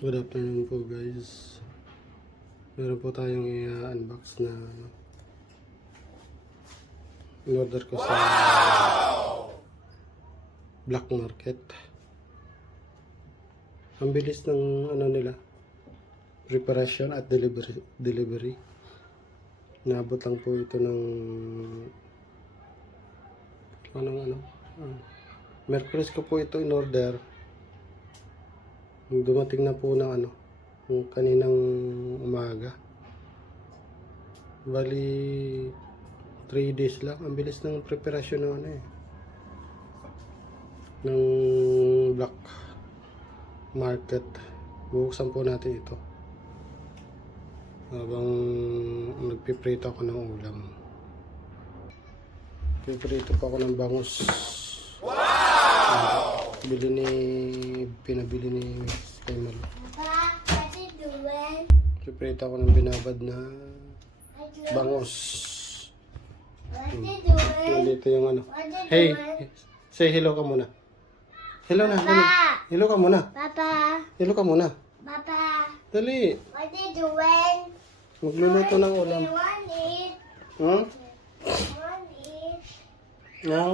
Good afternoon po guys. Meron po tayong i-unbox na in-order ko sa black market. Ang bilis ng ano nila, preparation at delivery. Naabot lang po ito ng Merkulis ko po ito in-order. Dumating na po ng yung kaninang umaga. Bali 3 days lang. Ang bilis ng preparasyon ng ng black market. Bubuksan po natin ito habang nagpiprito ako ng ulam. Piprito pa ako ng bangus. Pinabili ni Kay Malo. Papa, what you doing? Piprito ako ng binabad na bangus. What you doing? Nandito yung What you Hey, doing? say hello ka muna. Hello na, dali. Papa, Hello ka muna. Papa, Hello ka muna. Papa, Dali. what you doing? Magluluto ng ulam. You want it? Hmm? You want it? Now?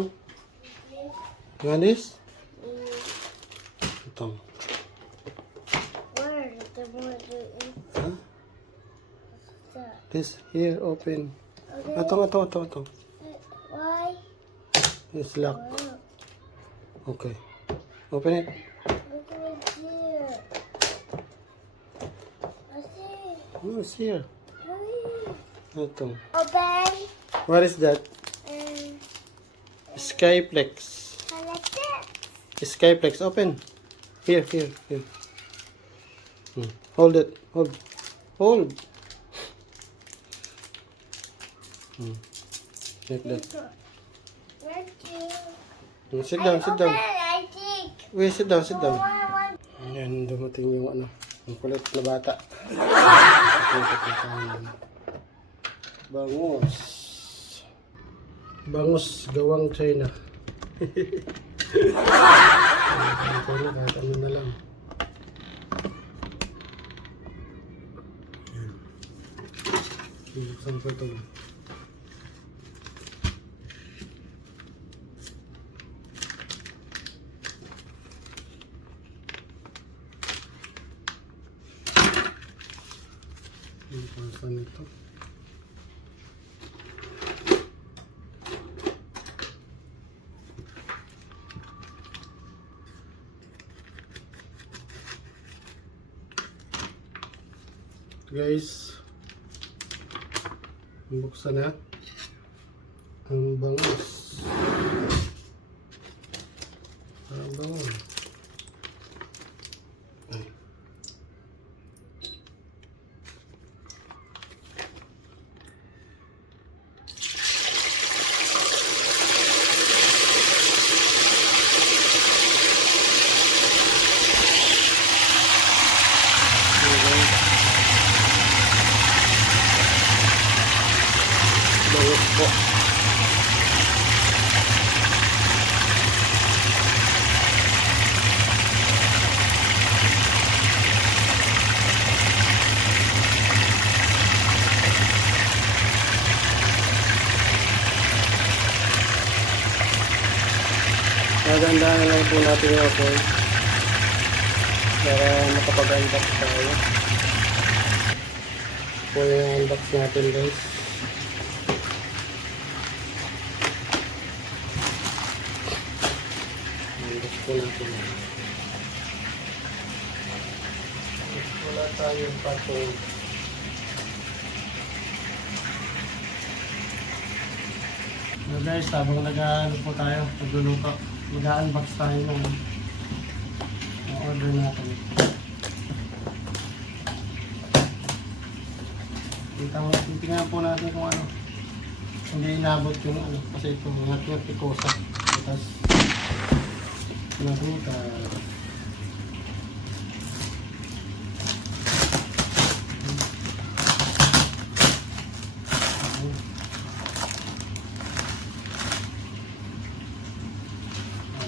You want this? Mm, Ito. where the more do it? Huh? So, This, here, open. okay. Ito. Why? It's lock. Oh, Okay. Open it. look right here. I see. Oh, it's here. Hurry. Ito. Open. What is that? And Skyplex. collect it. Skyplex, open. Here. Hold it. Hold. Like that. Thank you. Sit down. I think. Wait, sit down. One. Ayan, dumating yung yung kulit na bata. Bangus gawang China. Kahit ano na lang. Buksan ko ito. Buksan ito. Guys, buksan na ang bangus. Ang bangus. Bangus po. Magandaan lang po natin yung apoy para makapag-unbox tayo. Po yung unbox natin guys. Unbox po natin. Wala tayong patong. So guys, habang nag-ano po tayo, nagluluto, mag-unbox tayo ng order natin. Tingnan po natin kung hindi inabot yung kasi ito ngat-ngat ikosa. Tapos nabuta.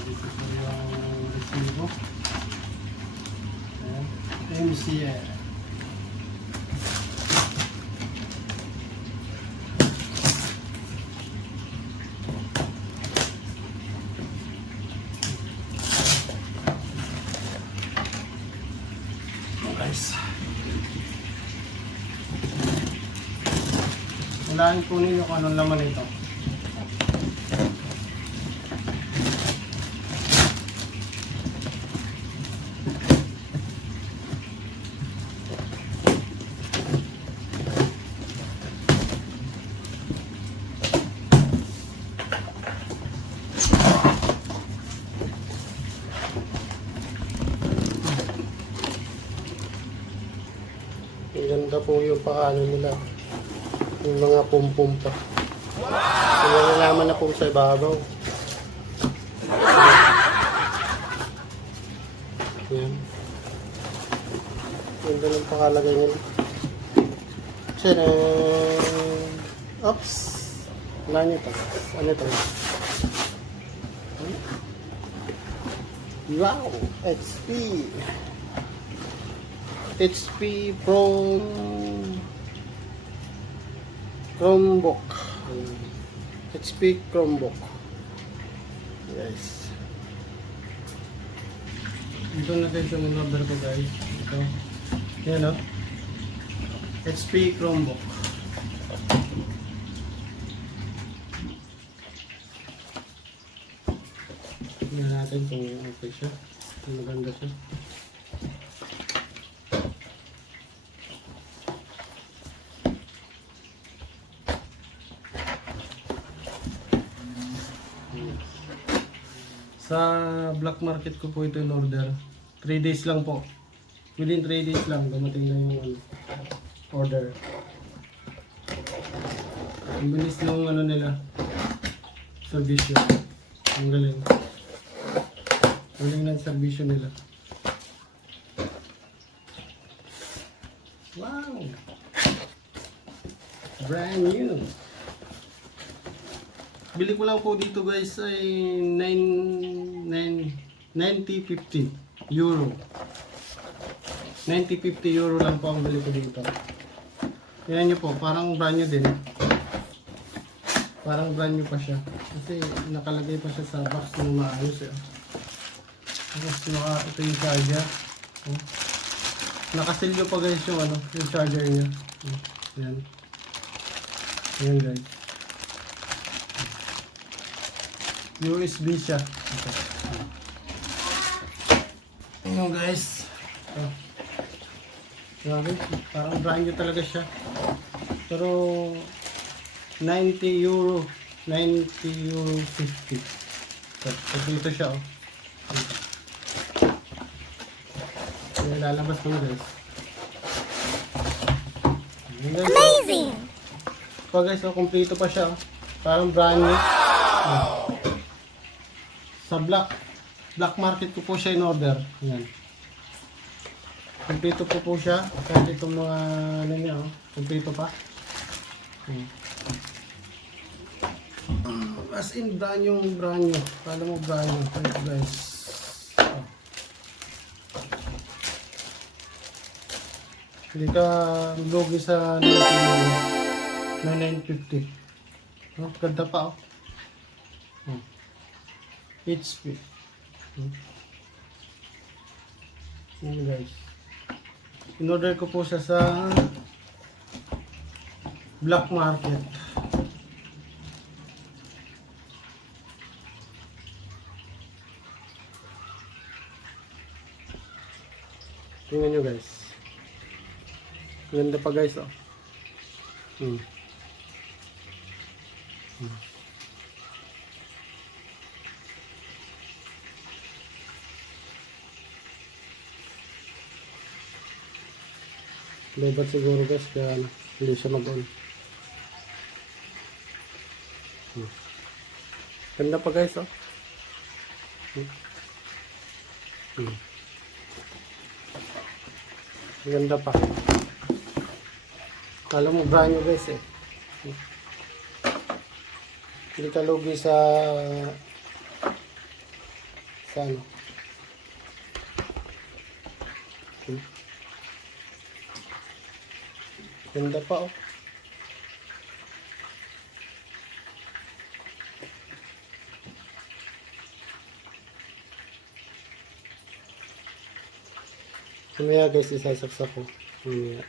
Dito po yung resibo. Ayan. MCL. Guys. Unahin po ninyo kung anong laman ito. Ang ganda po yung paano nila. Yung mga pum-pum pa. Yung nalalaman na po sa ibabaw. Yan. Ganda ng pakalagay nila. Oops! Wala nyo ito. Ano ito? Wow! XP! HP from Chromebook. HP Chromebook. Yes. Ito natin sa mga number ko guys. Ito. Yan o. HP Chromebook. Tingnan natin kung okay siya. Kung maganda siya. Sa black market ko po ito in order. 3 days lang po. Within 3 days lang dumating na yung order. Ang bilis ng ano nila. Servisyo. Ang galing. Galing ng servisyo nila. Wow! Brand new! Bili ko lang po dito guys ay 90-50 euro. 90-50 euro lang po ang bili ko dito. Tingnan nyo po, parang brand new din. Parang brand new pa siya. Kasi nakalagay pa siya sa box ng maayos. Tapos ito yung charger. Nakasilyo pa guys yung, yung charger niya. Yan. Yan guys. USB siya. Okay. Tingnan guys. Grabe, parang brand new talaga siya. Pero 90 euro 50. So, ito siya oh. Lalabas ko na guys. Amazing! So guys, kompleto pa siya. Parang brand new. Sa black market ko po siya in order. Yan. Kompleto po siya. Kahit itong mga ano niya, kompleto pa. As in brand new. Kala mo brand new. Ito guys. Hindi ka lugi sa 950. Ganda pa oh. HP. Yan guys. In-order ko po siya sa black market. Tingnan nyo guys. Ganda pa guys oh. Lebat siguro guys kaya hindi siya mag-on. Ganda pa guys oh. Ganda pa. Kala mo brand new guys eh. Hindi ka lugi sa ano. Ganda pa oh. Mamaya guys, isasaksak ko. Mamaya.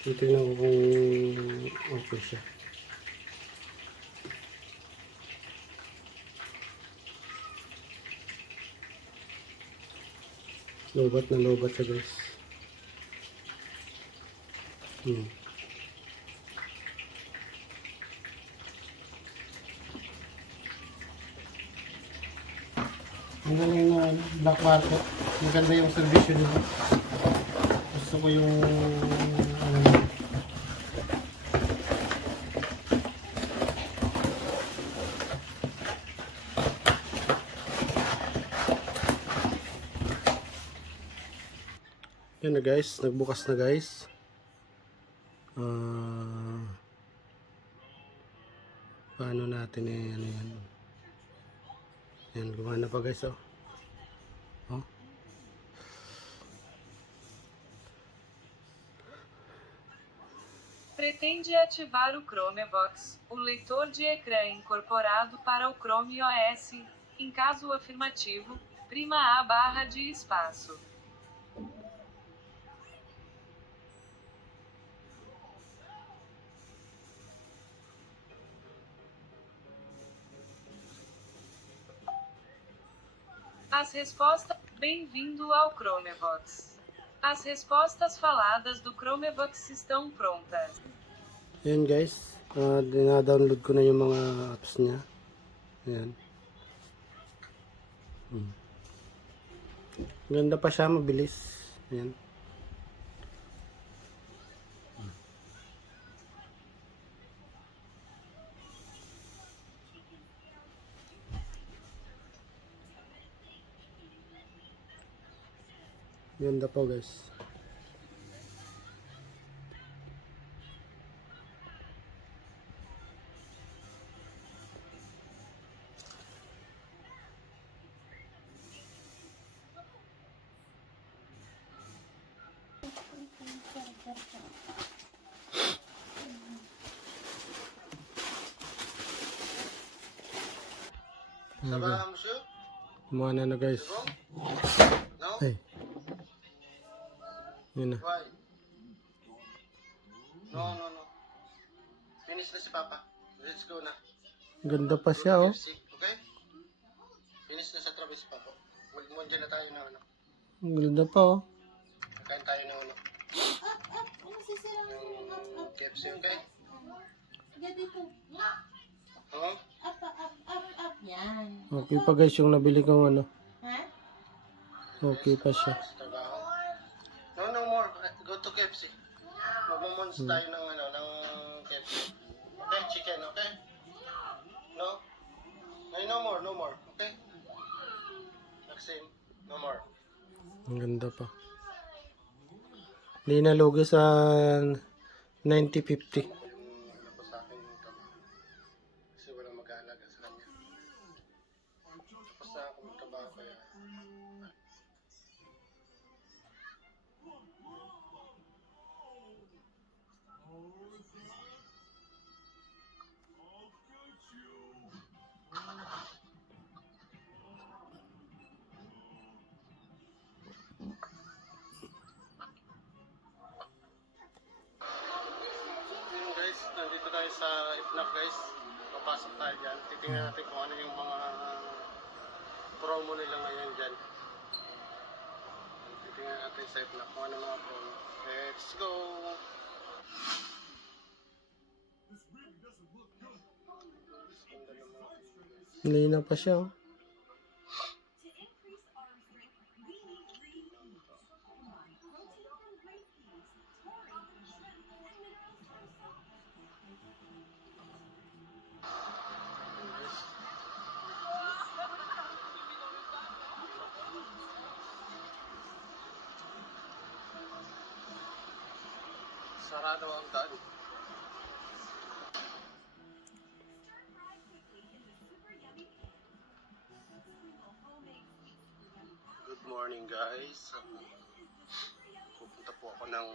Titignan ko kung okay siya. Lobat na lobat siya guys. Ang galing na black market. Maganda yung servisyo nila. Gusto ko yung ano, yan na guys, nagbukas na guys. Paano natin ano yan? Yan, gumana pa guys oh. Oh. Pretende ativar o Chromebox, o leitor de ecrã incorporado para o Chrome OS. Em caso afirmativo, prima a barra de espaço. As respostas. Bem-vindo ao Chromebox. As respostas faladas do Chromebox estão prontas. Yan guys, dina-download ko na yung mga apps niya. Yan. Ganda pa siya, mabilis. Yan. Ganda po guys. Ça va, monsieur? Kumuha na guys. Non? Ay. Yun na. Why? No, no, no. Finish na si Papa. Let's go na. Ganda pa siya oh. FC, okay? Finish na sa travel si Papa. Mag-mundya na tayo na ano. Ang ganda pa oh. Kakain tayo na ano. Yung KFC, okay? Huh? Yan. Okay pa guys yung nabili kong ano. Ha? Okay pa siya. Sa trabaho. No, no more. Go to KFC. Magmumons tayo ng ano, ng KFC. Okay, chicken, okay? No? Ay, no more, no more. Okay? Maxim, no more. Ang ganda pa. Hindi na lugi sa 90-50. Yung ano po sa akin yung trabaho. Kasi walang mag-aalaga sa kanya. Tapos na ako magtrabaho kaya. Yun guys, nandito tayo sa IFNAC guys. Papasok tayo dyan. Titingnan natin kung ano yung mga promo nila ngayon dyan. Titingnan natin sa IFNAC kung ano mga promo. Let's go! Hindi na pa siya oh. Sarado ang daan. Good morning guys. Pupunta po ako ng